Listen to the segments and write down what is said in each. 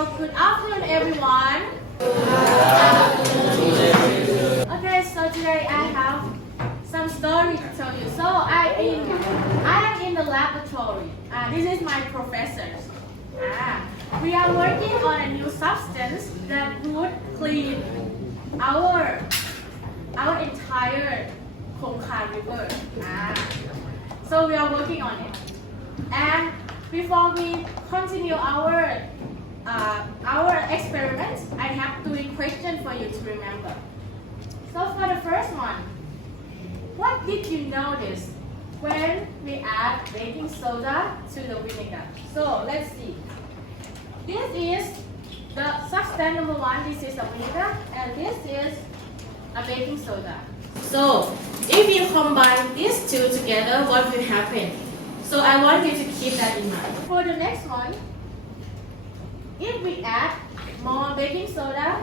So, good afternoon, everyone. Okay, so today I have some story to tell you. So, I am in the laboratory. This is my professors. We are working on a new substance that would clean our entire Kongkha River. So we are working on it. And before we continue our experiments, I have 3 questions for you to remember. So for the first one, what did you notice when we add baking soda to the vinegar? So let's see. This is the substance number 1. This is a vinegar, and this is a baking soda. So if you combine these two together, what will happen? So I want you to keep that in mind. For the next one, if we add more baking soda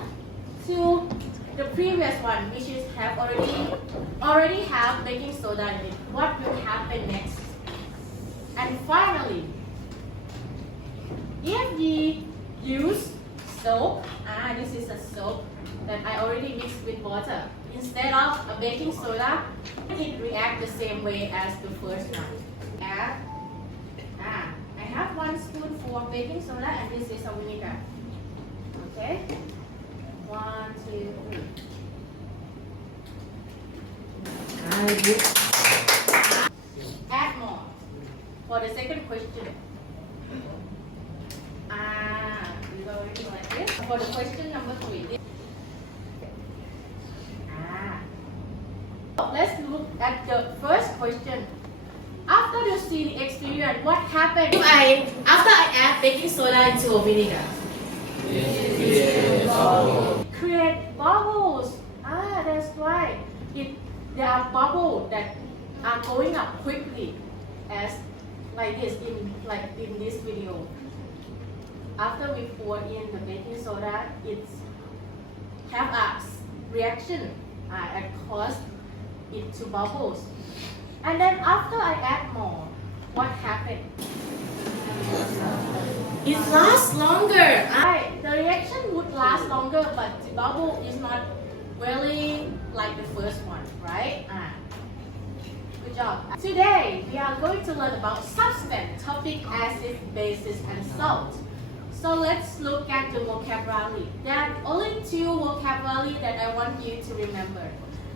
to the previous one, which is already have baking soda in it, what will happen next? And finally, if we use soap, this is a soap that I already mixed with water, instead of a baking soda, it reacts the same way as the first one. I have 1 spoonful of baking soda, and this is a vinegar. Okay, 1, 2, 3. Add more for the second question. We go like this. For the question number 3. Let's look at the first question. After you see the experience, what happened after I add baking soda into a vinegar? Create bubbles. That's right. There are bubbles that are going up quickly, as like this in this video. After we pour in the baking soda, it have a reaction and cause it to bubbles. And then after I add more, what happened? It lasts longer. The reaction would last longer, but the bubble is not really like the first one, right? Good job. Today, we are going to learn about substance, topic, acid, bases, and salt. So let's look at the vocabulary. There are only 2 vocabulary that I want you to remember.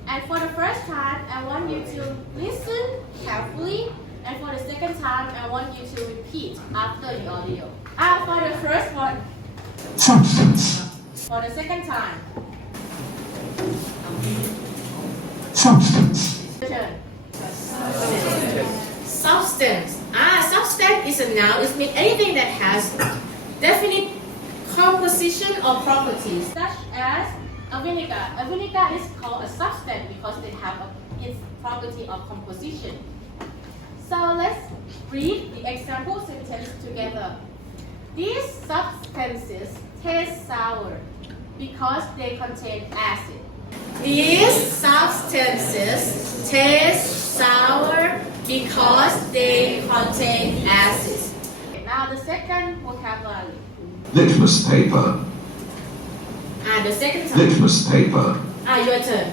And for the first time, I want you to listen carefully. And for the second time, I want you to repeat after the audio. For the first one. Substance. For the second time. Substance. Turn. Substance. Substance is a noun. It means anything that has definite composition or properties, such as a vinegar. A vinegar is called a substance because they have its property of composition. So let's read the example sentence together. These substances taste sour because they contain acid. These substances taste sour because they contain acid. Now the second vocabulary. Litmus paper. The second time. Litmus paper. Your turn.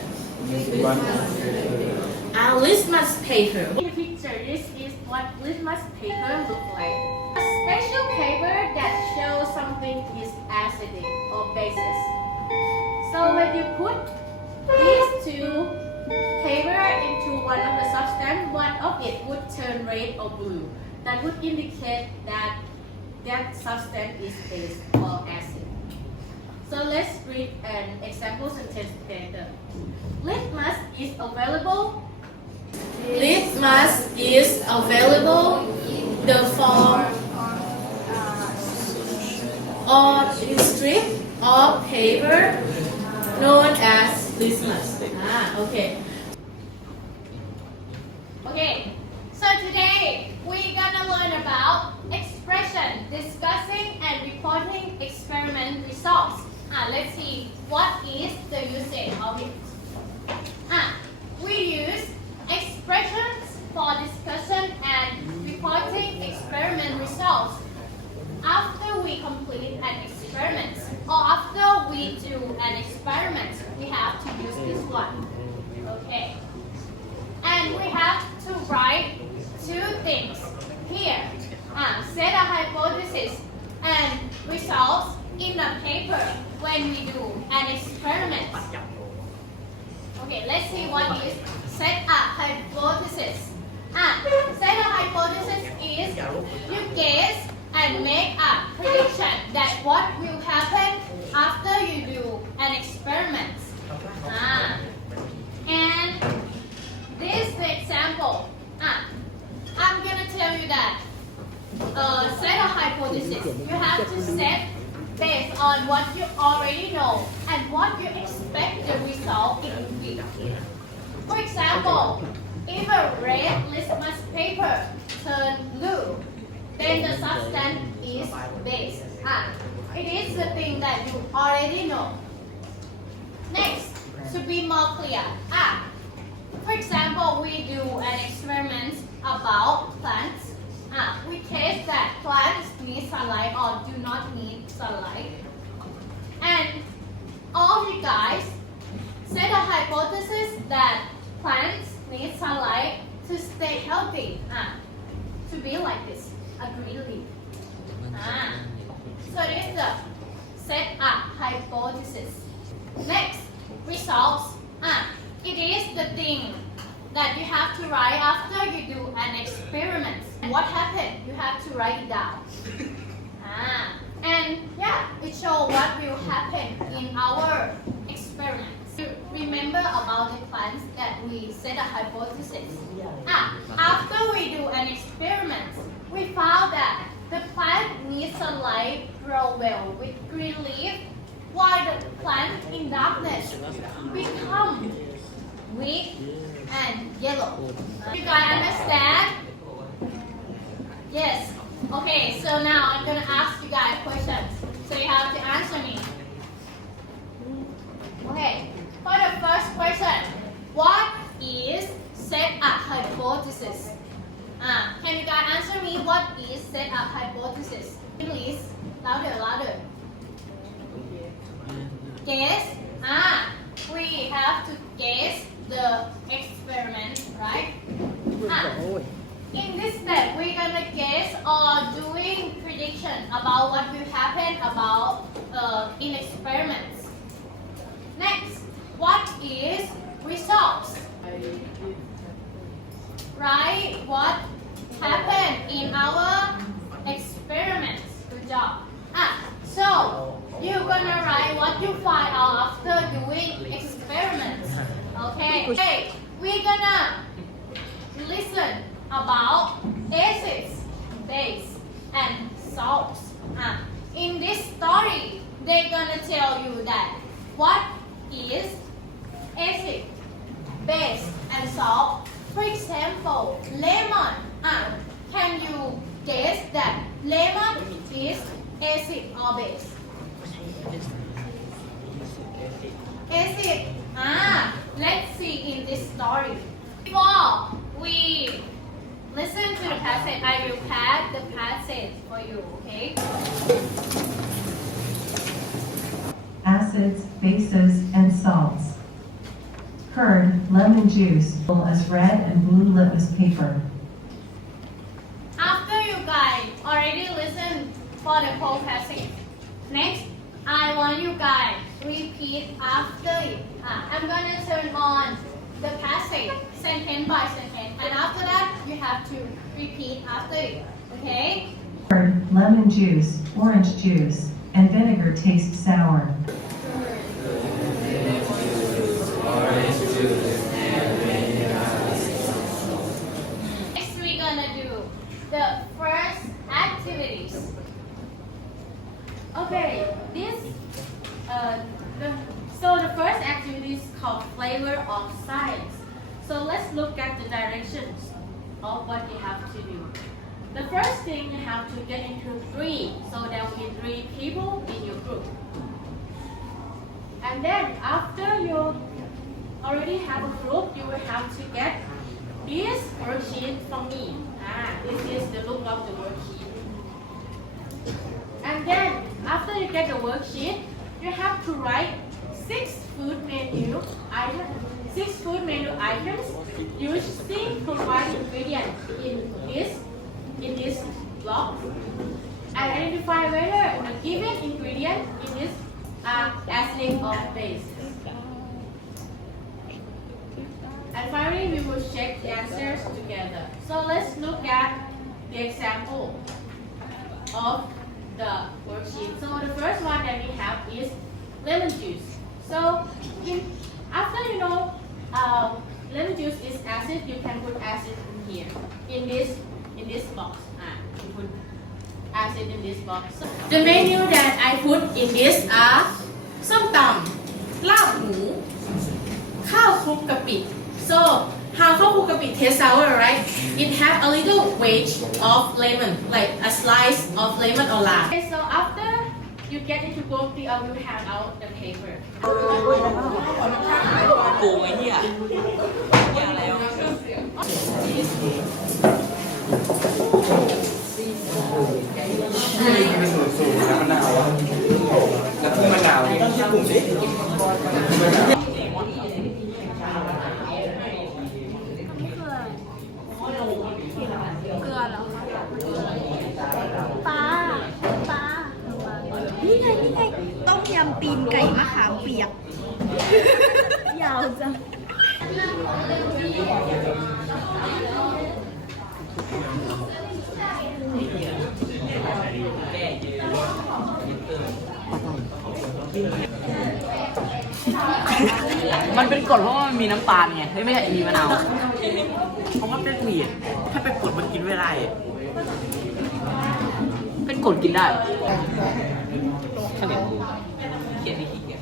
Litmus paper. In the picture, this is what litmus paper looks like. A special paper that shows something is acidic or basis. So when you put these 2 paper into one of the substance, one of it would turn red or blue. That would indicate that that substance is base or acid. So let's read an example sentence together. Litmus is available. Litmus is available. The form of a strip of paper known as litmus. Okay. Okay. So today we're gonna learn about expression, discussing and reporting experiment results. Let's see what is the usage of it. We use expressions for discussion and reporting experiment results. After we complete an experiment, we do an experiment, we have to use this one. Okay. And we have to write two things here. Set a hypothesis and results in the paper when we do an experiment. Okay, let's see what is set a hypothesis. Set a hypothesis is you guess and make a prediction that what will happen after you do an experiment. And this is the example. I'm gonna tell you that set a hypothesis. You have to set based on what you already know and what you expect the result it will be. For example, if a red litmus paper turns blue, then the substance is base. It is the thing that you already know. Next, to be more clear, for example, we do an experiment about plants. We test that plants need sunlight or do not need sunlight. And all of you guys set a hypothesis that plants need sunlight to stay healthy. To be like this, a green leaf. So this is the set a hypothesis. Next, results. It is the thing that you have to write after you do an experiment. What happened? You have to write it down. And yeah, it shows what will happen in our experiments. Remember about the plants that we set a hypothesis. After we do an experiment, we found that the plant needs sunlight grow well with green leaf, while the plant in darkness become weak and yellow. You guys understand? Yes. Okay, so now I'm gonna ask you guys questions. So you have to answer me. Okay, for the first question, what is set a hypothesis? Can you guys answer me what is set a hypothesis? Please, louder. Guess. We have to guess the experiment, right? In this step, we're gonna guess or doing prediction about what will happen about in experiments. Next, what is results? Write what happened in our experiments. Good job. So you're gonna write what you find out after doing experiments. Okay, we're gonna listen about acids, base, and salts. In this story, they're gonna tell you that what is acid, base, and salt. For example, lemon. Can you guess that lemon is acid or base? Acid. Let's see in this story. Before we listen to the passage, I will pass the passage for you, okay? Acids, bases, and salts. Curd, lemon juice, as red and blue litmus paper. After you guys already listened for the whole passage, next I want you guys repeat after it. I'm gonna turn on the passage sentence by sentence, and after that you have to repeat after it. Okay? Curd, lemon juice, orange juice, and vinegar taste sour. Next we're gonna do the first activities. Okay, so the first activity is called Flavor of Science. So let's look at the directions of what you have to do. The first thing you have to get into 3, so there will be 3 people in your group. And then after you already have a group, you will have to get this worksheet from me. This is the look of the worksheet. And then after you get the worksheet, you have to write 6 food menu items using provided ingredient in this block, and identify whether the given ingredient in this are acidic or base. And finally, we will check the answers together. So let's look at the example of the worksheet. So the first one that we have is lemon juice. So after you know lemon juice is acid, you can put acid in here in this box. You put acid in this box. So the menu that I put in this are ส้มตำลาบหมูข้าวคลุกกะปิ So how ข้าวคลุกกะปิ tastes sour, right? It have a little wedge of lemon, like a slice of lemon or lime. Okay, so after you get into both, we will have out the paper. โกงไอ้เหี้ยอย่าแล้วมะนาวแล้วก็มะนาวต้องคิดกลุ่มสิมะนาว นี่ไงต้มยำตีนไก่มะขามเปียก ยาวจัง มันเป็นกรดเพราะว่ามันมีน้ำตาลไงไม่ใช่มีมะนาวเพราะว่าเป็นผีถ้าเป็นกรดมันกินไม่ได้เป็นกรดกินได้ข้าวเหนียวเขียนนี่ขี้เกียจ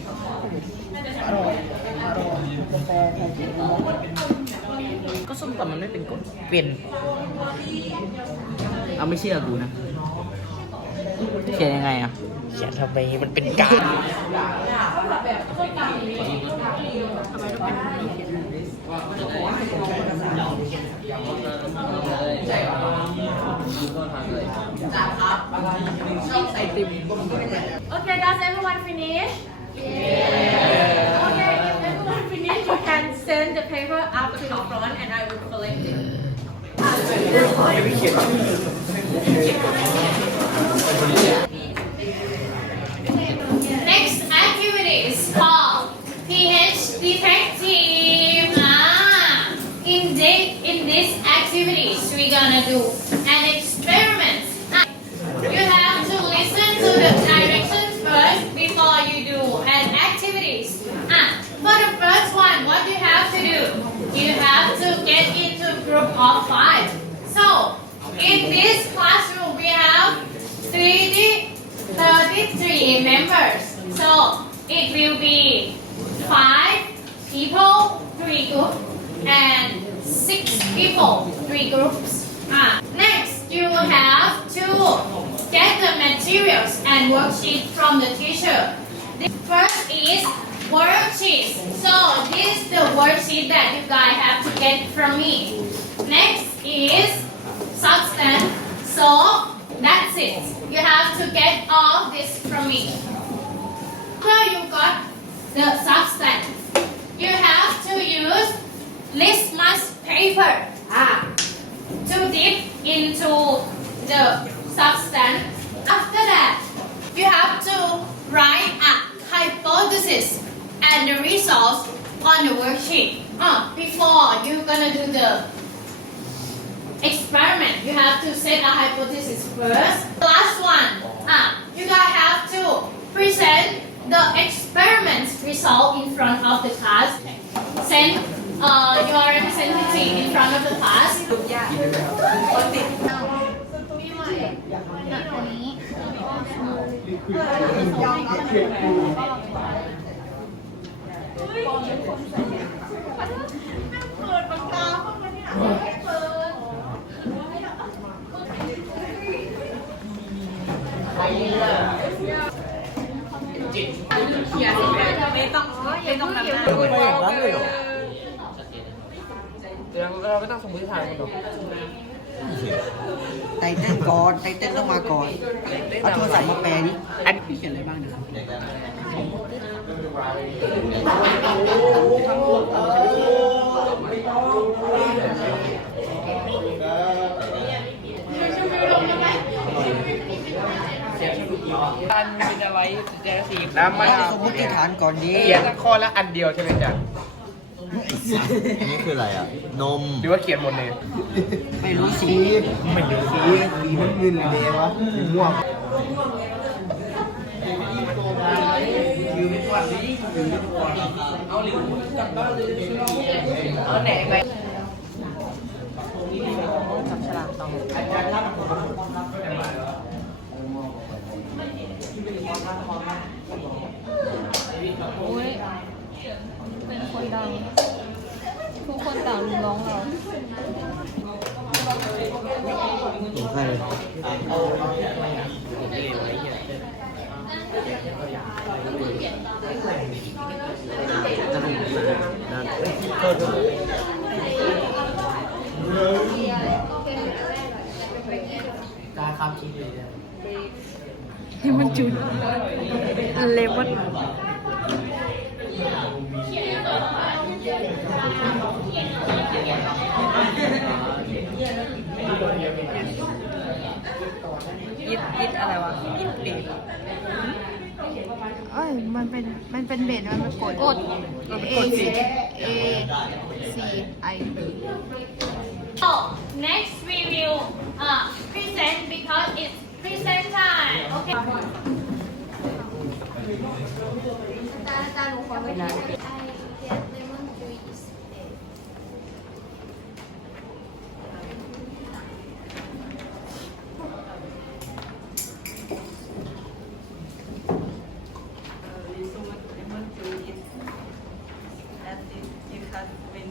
ก็ส้มตำมันไม่เป็นกรดเป็นเอาไม่เชื่อกูนะเขียนยังไงอ่ะเขียนทำไมมันเป็นกาOkay, does everyone finish? Yeah. Okay, if everyone finish, you can send the paper up to the front and I will collect it. Next activity is called pH Detective. In this activities, we're gonna do an experiment. You have to listen to the directions first before you do an activities. For the first one, what you have to do? You have to get into group of 5. So, in this classroom, we have 33 members. So, it will be 5 people, 3 groups, and 6 people, 3 groups. Next, you have to get the materials and worksheet from the teacher. The first is worksheet. So, this is the worksheet that you guys have to get from me. Next is substance. So, that's it. You have to get all this from me. After you got the substance, you have to use litmus paper to dip into the substance. After that, you have to write a hypothesis and the results on the worksheet. Before you're gonna do the experiment, you have to set a hypothesis first. Last one, you guys have to present the experiment result in front of the class. Send your representative in front of the class. เราไม่ต้องสมมติฐานกันหรอก ไตเติ้ลก่อนไตเติ้ลต้องมาก่อนเอาโทรศัพท์มาแปลนี่อันนี้เขียนอะไรบ้างนะครับ การเป็นอะไรแจสี น้ำมะนาว สมมติฐานก่อนดี เขียนข้อละอันเดียวใช่ไหมจ๊ะ อันนี้คืออะไรอ่ะ นม หรือว่าเขียนหมดเลย ไม่รู้สีไม่รู้สีมันมึนเลยวะม่วง เอาไหนไปจับฉลากต้องโอ้ยเป็นคนดัง ทุกคนต่างร้องเรา ของใครนั่นโทษ การครับคิดเลยเนี่ย ที่มันจุดเลมอนยิดอะไรวะยิดเด็ก เอ้ยมันเป็นเบสมันเป็นกด A C I So next we will present because it's present time. Okay. อาจารย์หนูขอไปดู so much lemon juice as it has been